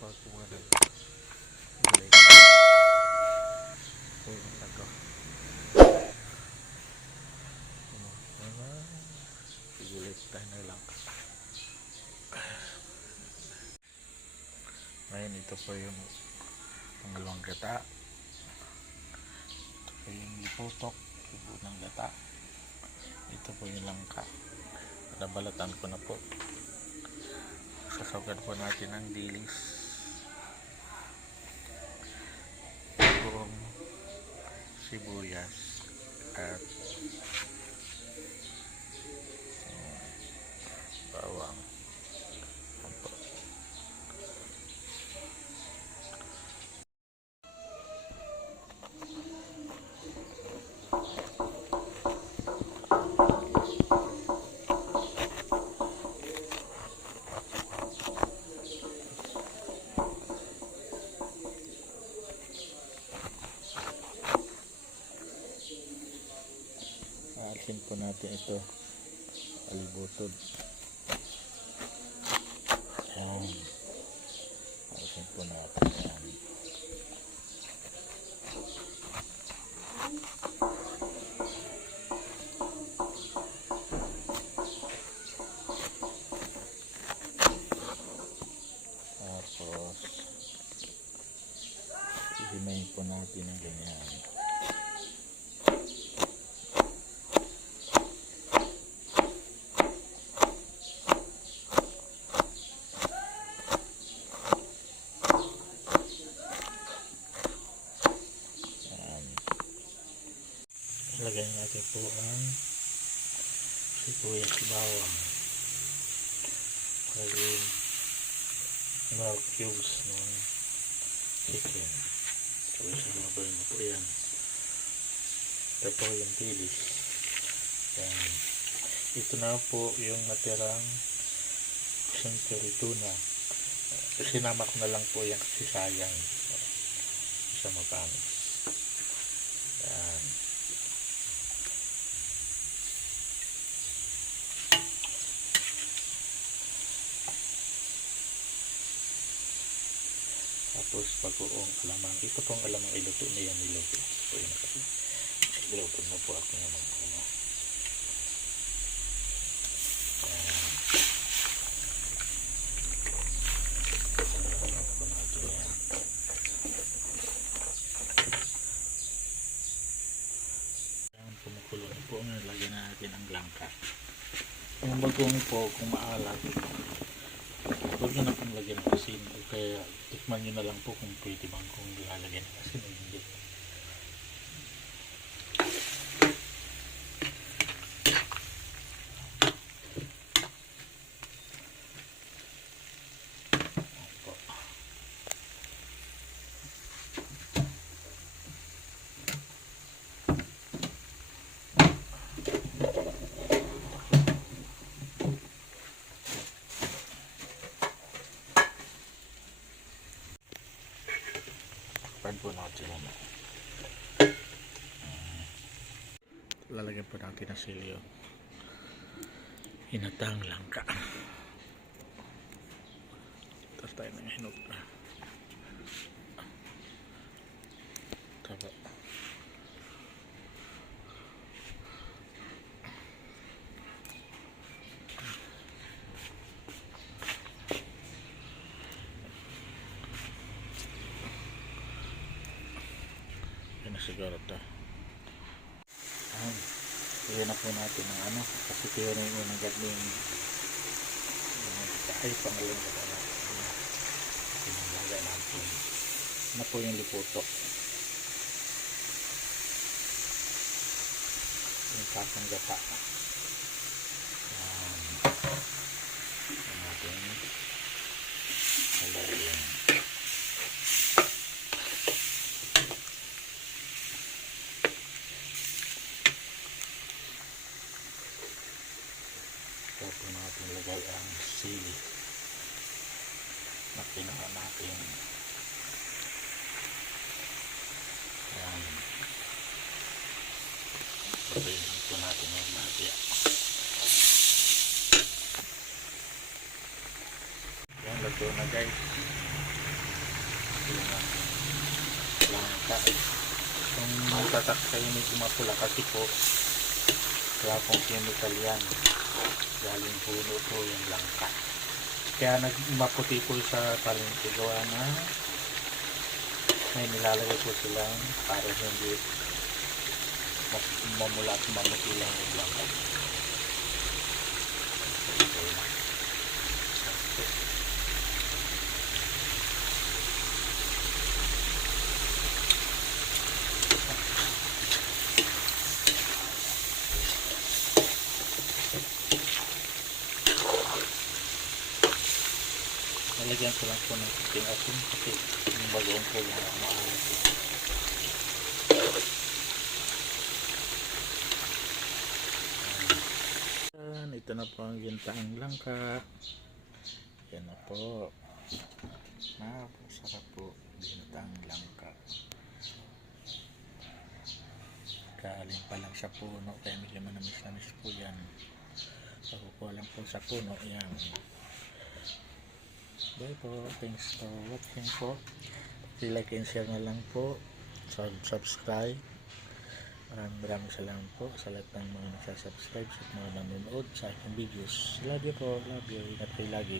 pagkuha ng gulay. Ito yung ano, Sigulit tayo na lang. Ngayon ito po yung pangalawang gata. Ito po yung liputok, lipo ng gata. Ito po yung langka. Nabalatan ko na po. Sasawgan po natin ang dilis. Sibuyas at Aalisin po natin ito. Alibutod. Yan. Aalisin po natin yan. Tapos, hihimayin po natin ng ganyan. Yan. Ilagay natin po ang sibuyas bawang. Lagay mga cubes ng chicken. So, isababay na po yan. Ito po yung dilis. Yan. Ito na po yung natirang century tuna. Sinama ko na lang po yan kasi sayang sa mapanis. Tapos pag-uong alamang. Ito pong alamang iluto niya niluto. Yung nakasi. Niluto na po ako ng. Yan. Ano kumukulo na po. Ngayon, lagyan na natin ang langka. Yung bagong po, kung maalat, huwag nyo na pong lagyan ng asin. O kaya, tikman nyo na lang po kung pwede bang kung lalagyan ng asin o hindi. Po natin yan. Lalagyan po natin ng silyo. Hinatang langka. Tapos tayo ng hinog. Taba. Yan na siguro to. Ayan. Na po natin ang ano. Kasi kaya na yung unang gadling ay pala. Pinalaga natin. Na po yung liputok. Yung kakang gata. Yan. Yan natin. Halagyan. Tapos natin lagay ang sili na kinuha natin. Yan. Pwede po natin yung mahatiya. Yan, lagyo na guys. yung langka. Kung tatak kayo medyo mapula kasi po wala pong chemical yan. Galing puno po yung langka. Kaya nag maputi po sa palengke gawa na may nilalagay po silang para hindi mamula at mamuti lang yung langka. Okay na. Nalagyan ko lang po ng kunting asin kasi yung bagoong po yung maalat. Ayan, ito na po ang gintaang langka. Yan na po. Napasarap po gintaang langka. Galing pa lang sa puno kaya medyo manamis-namis po yan. Pakukuha lang po sa puno yan. Bye po. Thanks for watching po. like and share na lang po. Sub- Subscribe. Maraming maraming salamat po sa lahat ng mga nagsasubscribe at mga nanonood sa aking videos. Love you po. Love you. Ingat kayo lagi.